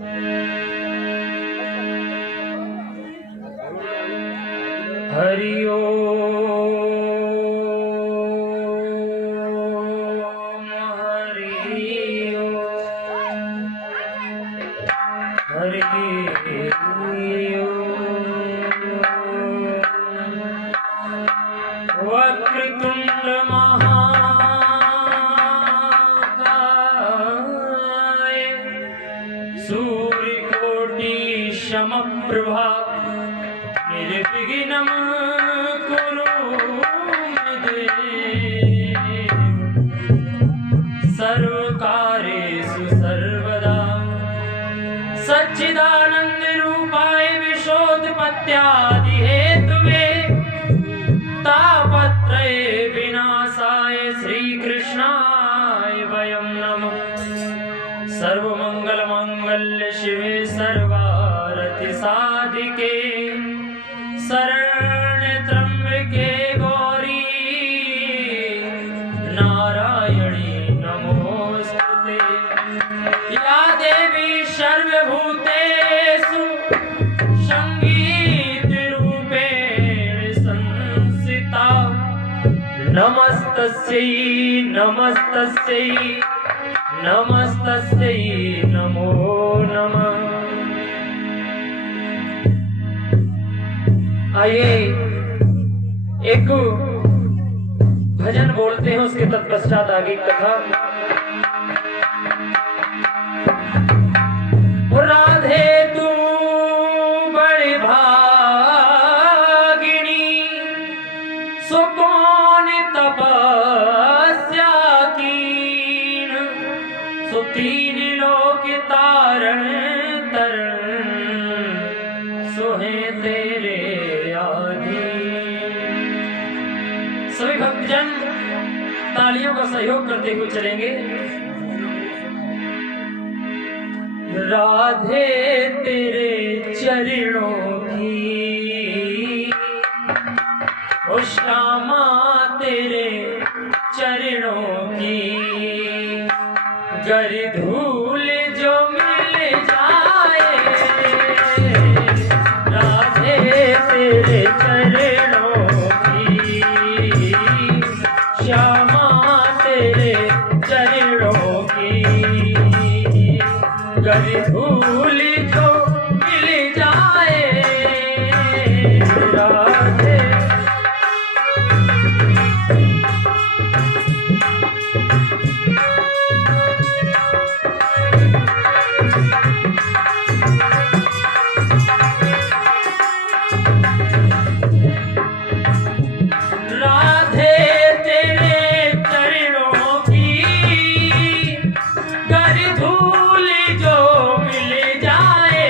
हरि ओम हरि ओम हरि ओम। वक्रतुंड महाकाय सूर्यकोटि समप्रभा निर्विघ्नं कुरु मे सर्वकार्येषु सर्वदा सच्चिदानंद रूपाय विशोधपत्यादि हेतुवे तापत्रय विनाशाय श्रीकृष्णाय वयं नमः। सर्वमंगल मांगल्य शिवे सर्वार्थि साधिके शरण्य त्र्यंबके गौरी नारायणी नमोस्तुते। या देवी सर्वभूतेषु संगीत रूपेण संस्थिता नमस्तस्यै नमस्तस्यै नमस्तस्यै नमो नमः। आइए एक भजन बोलते हैं, उसके तत्पश्चात आगे कथा। राधे तू बड़ी भागिनी सो कौन तपस्या कीन सो तीन लोक तारण तरण सोहे तेरे सभी भक्तजन तालियों का सहयोग करते हुए चलेंगे। राधे तेरे चरणों की ओ श्यामा तेरे चरणों की गर धूल जो मिल जाए राधे तेरे चरणों श्यामा तेरे चरणों की गर धूल जो मिल जाए राधे। धूल जो मिल जाए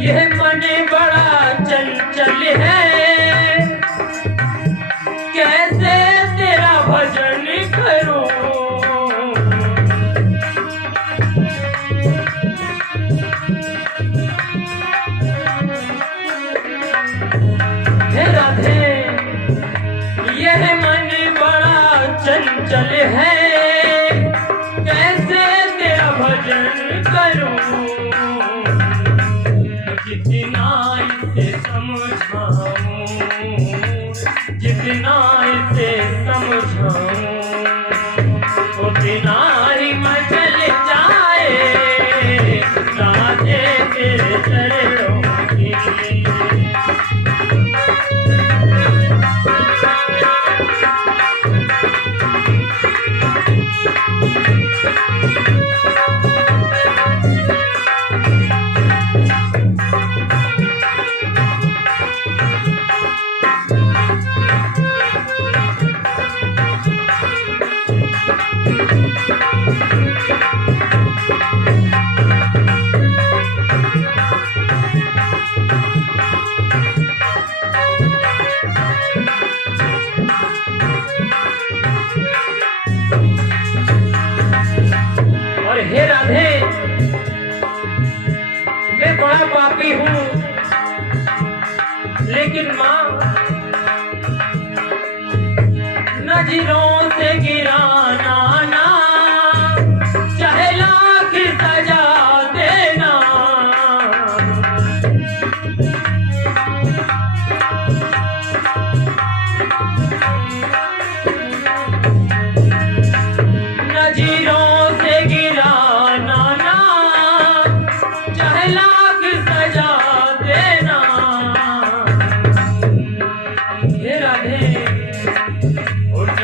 यह मन बड़ा चंचल है, कैसे तेरा भजन करूं। हे राधे यह मन बड़ा चंचल है, कैसे तेरा भजन करूं। जितना इसे समझाऊं, जितना इसे समझाऊं, उतना ही मचल जाए राधे तेरे चरणों की। हे राधे मैं बड़ा पापी हूं, लेकिन मां नजरों से गिराना ना, चाहे लाख सजा देना। नजरों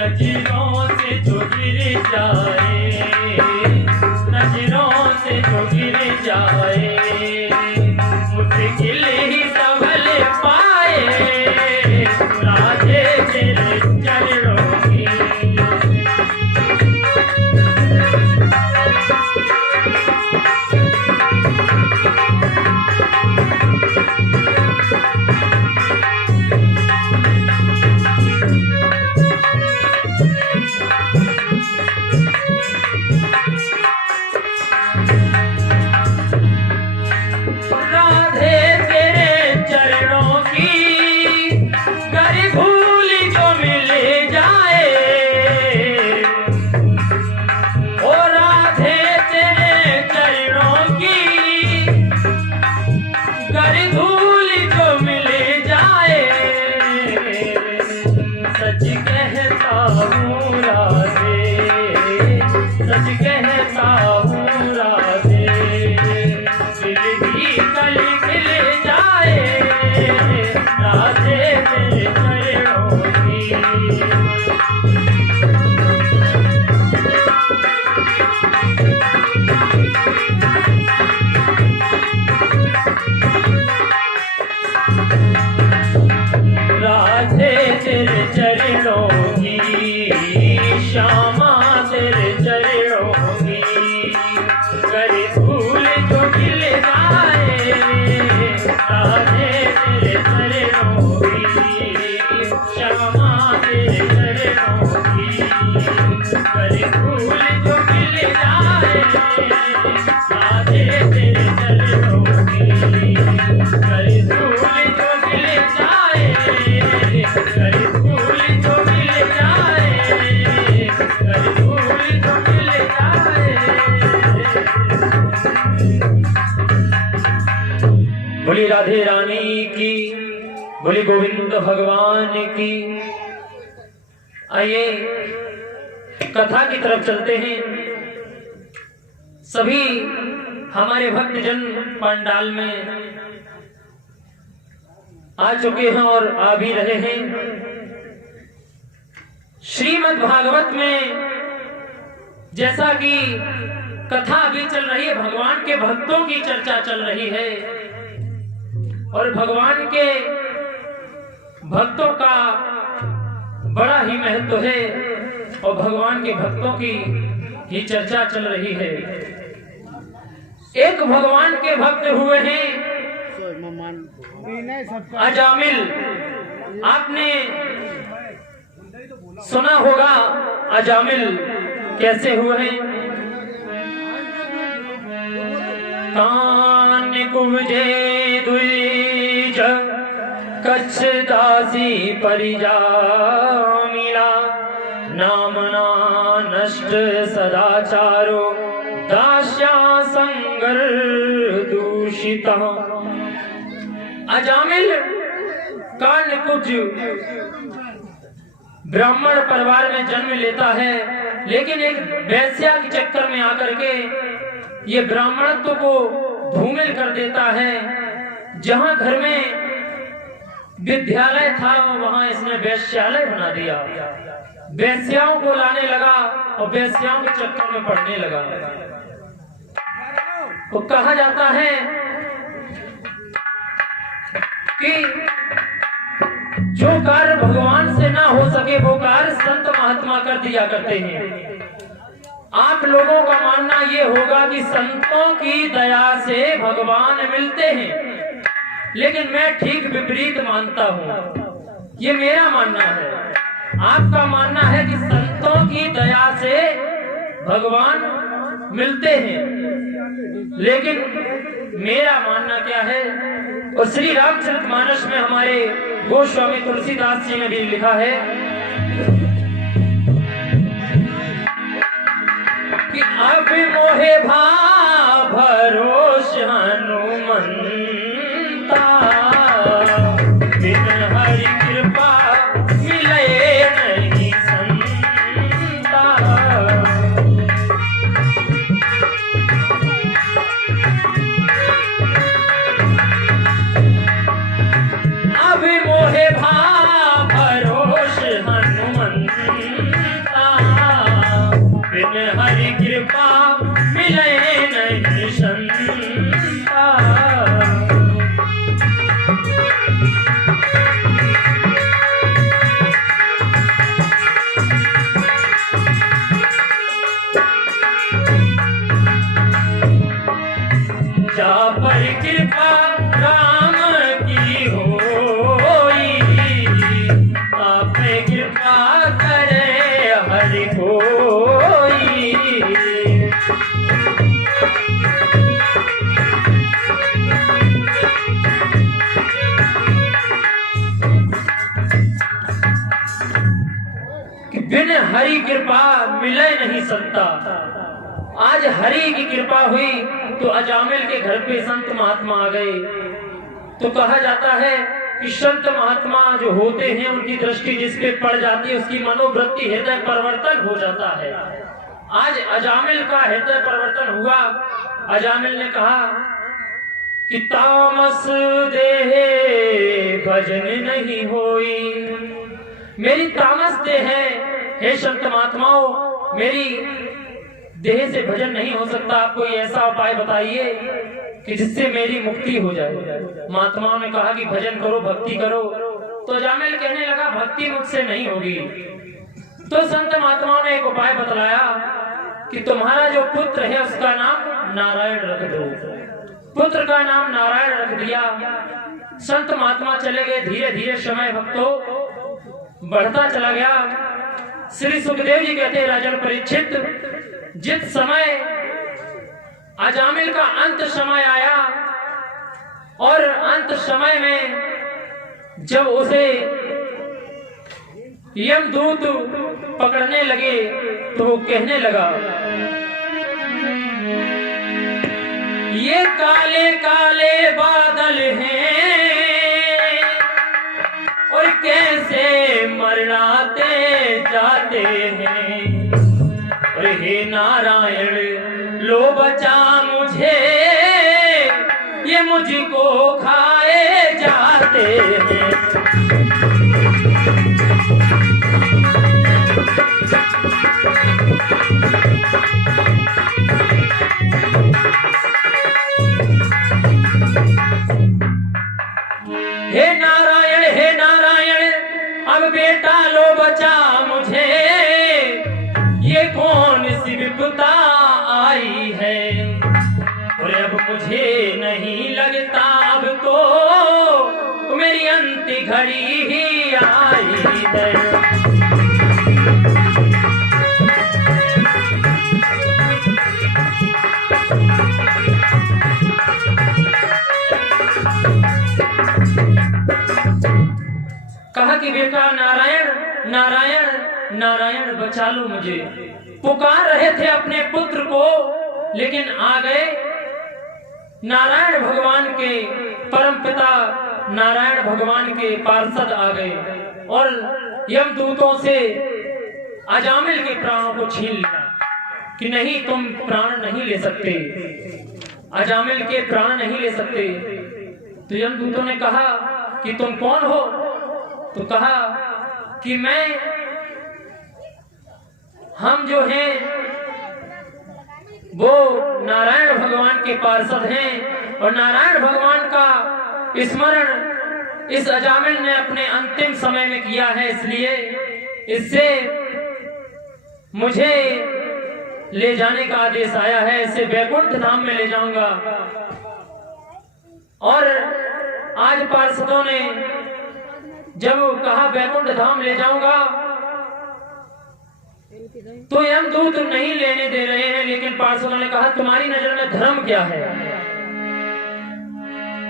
नजरों से जो गिर जाए, नजरों से जो गिर जाए, मुश्किल ही संभल पाए राधे तेरे चरणों की। सच कहता हूँ राधे, दिल भी कल खिल जाए राधे तेरे चरणों की। राधे तेरे चरणों की, श्यामा तेरे चरणों की, करे फूल जो खिल जाए राधे तेरे चरणों की, श्यामा तेरे चरणों की, करे फूल जो खिल जाए राधे तेरे चरणों की, करे फूल जो खिल जाए, करे फूल जो खिल जाए, करे फूल जो खिल जाए। बोली राधे रानी की, बोली गोविंद भगवान की। आइए कथा की तरफ चलते हैं। सभी हमारे भक्तजन पंडाल में आ चुके हैं और आ भी रहे हैं। श्रीमद् भागवत में जैसा कि कथा अभी चल रही है, भगवान के भक्तों की चर्चा चल रही है और भगवान के भक्तों का बड़ा ही महत्व है और भगवान के भक्तों की ही चर्चा चल रही है। एक भगवान के भक्त हुए हैं अजामिल, आपने सुना होगा अजामिल कैसे हुए। कान कुबजे द्विज कच्छ दासी परिजा मिला, नामना नष्ट सदाचारो दास्या संगर दूषिता। अजामिल कानकुब्ज ब्राह्मण परिवार में जन्म लेता है, लेकिन एक वैश्या के चक्कर में आकर के ये ब्राह्मणत्व को धूमिल कर देता है। जहां घर में विद्यालय था वहां इसने वैश्यालय बना दिया, वैश्याओं को लाने लगा और वैश्याओं के चक्कर में पड़ने लगा। तो कहा जाता है कि जो कार्य भगवान से ना हो सके वो कार्य संत महात्मा कर दिया करते हैं। आप लोगों का मानना ये होगा कि संतों की दया से भगवान मिलते हैं, लेकिन मैं ठीक विपरीत मानता हूँ। ये मेरा मानना है। आपका मानना है कि संतों की दया से भगवान मिलते हैं, लेकिन मेरा मानना क्या है। और श्री रामचरितमानस में हमारे गोस्वामी तुलसीदास जी ने भी लिखा है कि अब मोहे भा भरोस हनुमंता, बिन हरि कृपा मिले नहीं संता। अब मोहे भा भरोस हनुमंता, बिन हरि कृपा मिले नहीं संता। जा पर कृपा राम की होई, आप कृपा करे हरि कोई। कि बिन हरि कृपा मिले नहीं संता। आज हरि की कृपा हुई तो अजामिल के घर पे संत महात्मा आ गए। तो कहा जाता है कि संत महात्मा जो होते हैं उनकी दृष्टि जिस पे पड़ जाती है उसकी मनोवृत्ति हृदय परिवर्तन हो जाता है। आज अजामिल का हृदय परिवर्तन हुआ। अजामिल ने कहा कि तामस देहे भजन नहीं होई, मेरी तामस देह है, हे संत महात्माओं मेरी देह से भजन नहीं हो सकता। आप कोई ऐसा उपाय बताइए कि जिससे मेरी मुक्ति हो जाए। महात्माओं ने कहा कि भजन करो, भक्ति करो। तो अजामिल कहने लगा भक्ति मुझसे नहीं होगी। तो संत महात्माओं ने एक उपाय बतलाया कि तुम्हारा जो पुत्र है उसका नाम नारायण रख दो। पुत्र का नाम नारायण रख दिया। संत महात्मा चले गए। धीरे धीरे समय भक्तों बढ़ता चला गया। श्री सुखदेव जी कहते हैं राजन परीक्षित, जिस समय अजामिल का अंत समय आया और अंत समय में जब उसे यमदूत पकड़ने लगे तो वो कहने लगा, ये काले काले बादल हैं और कैसे मरनाते जाते हैं। और हे नारायण लो बचा मुझे, ये मुझको खाए जाते हैं। हे नारायण अब बेटा लो बचा मुझे, ये कौन सी विपदा आई है। और अब मुझे नहीं लगता अब तो घड़ी ही आई है। कहा कि बेटा नारायण नारायण नारायण बचा लो मुझे। पुकार रहे थे अपने पुत्र को, लेकिन आ गए नारायण भगवान के परमपिता, नारायण भगवान के पार्षद आ गए और यमदूतों से अजामिल के प्राणों को छीन लिया कि नहीं, तुम प्राण नहीं ले सकते, अजामिल के प्राण नहीं ले सकते। तो यमदूतों ने कहा कि तुम कौन हो? तो कहा कि हम जो हैं वो नारायण भगवान के पार्षद हैं और नारायण भगवान का स्मरण इस अजामिल ने अपने अंतिम समय में किया है, इसलिए इससे मुझे ले जाने का आदेश आया है, इसे वैकुंठ धाम में ले जाऊंगा। और आज पार्षदों ने जब कहा वैकुंठ धाम ले जाऊंगा, तो यमदूत नहीं लेने दे रहे हैं, लेकिन पार्षदों ने कहा तुम्हारी नजर में धर्म क्या है?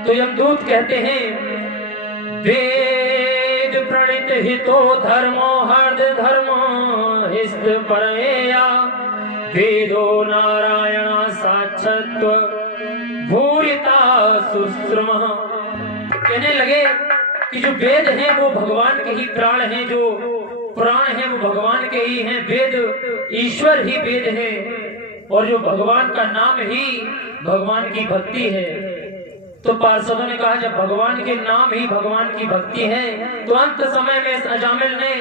तो यमदूत कहते हैं वेद प्रणीत हितो धर्मो हर्द धर्मो हिस्त परेया वेदो नारायण साक्षात्व भूरिता सुश्रम। कहने लगे कि जो वेद हैं वो भगवान के ही प्राण हैं, जो पुराण हैं वो भगवान के ही हैं, वेद ईश्वर ही वेद है और जो भगवान का नाम ही भगवान की भक्ति है। तो पार्षदों ने कहा जब भगवान के नाम ही भगवान की भक्ति है, तो अंत समय में इस अजामिल ने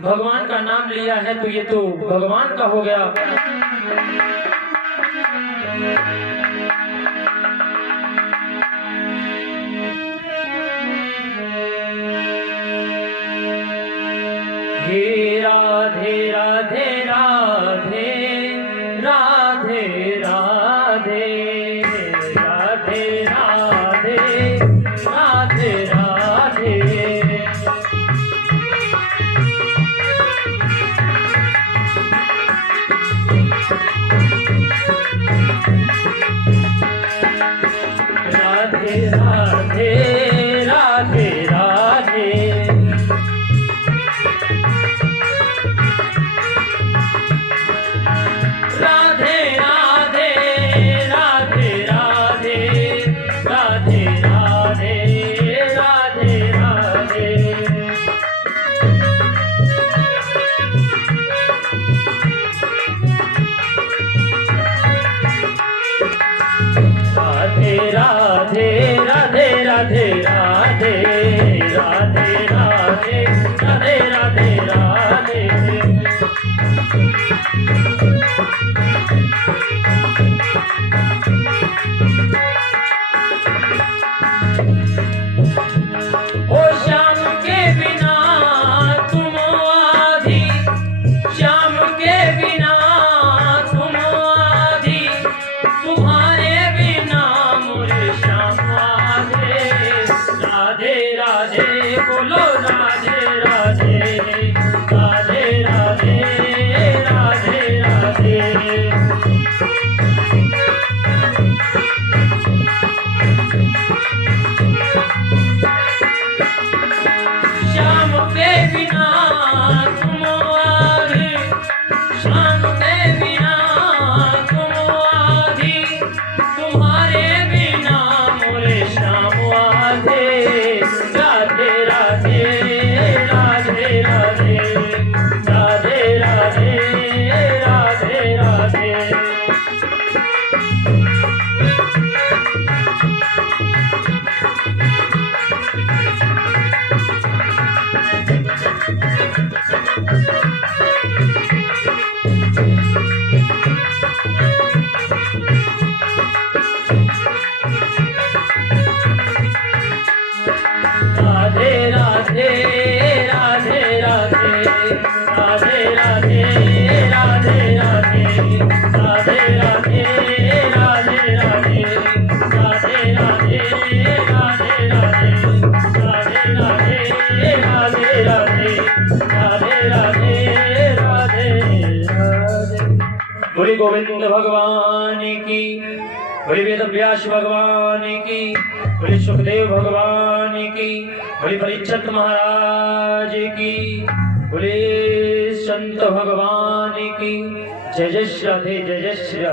भगवान का नाम लिया है, तो ये तो भगवान का हो गया। हे राधे राधे राधे राधे राधे राधे राधे राधे राधे। बोले गोविंद भगवान की, बोले वेद व्यास भगवान की, बोले सुखदेव भगवान की, बोले परीक्षित महाराज की, बोले संत भगवान की। जय जय श्री राधे, जय जय श्री राधे।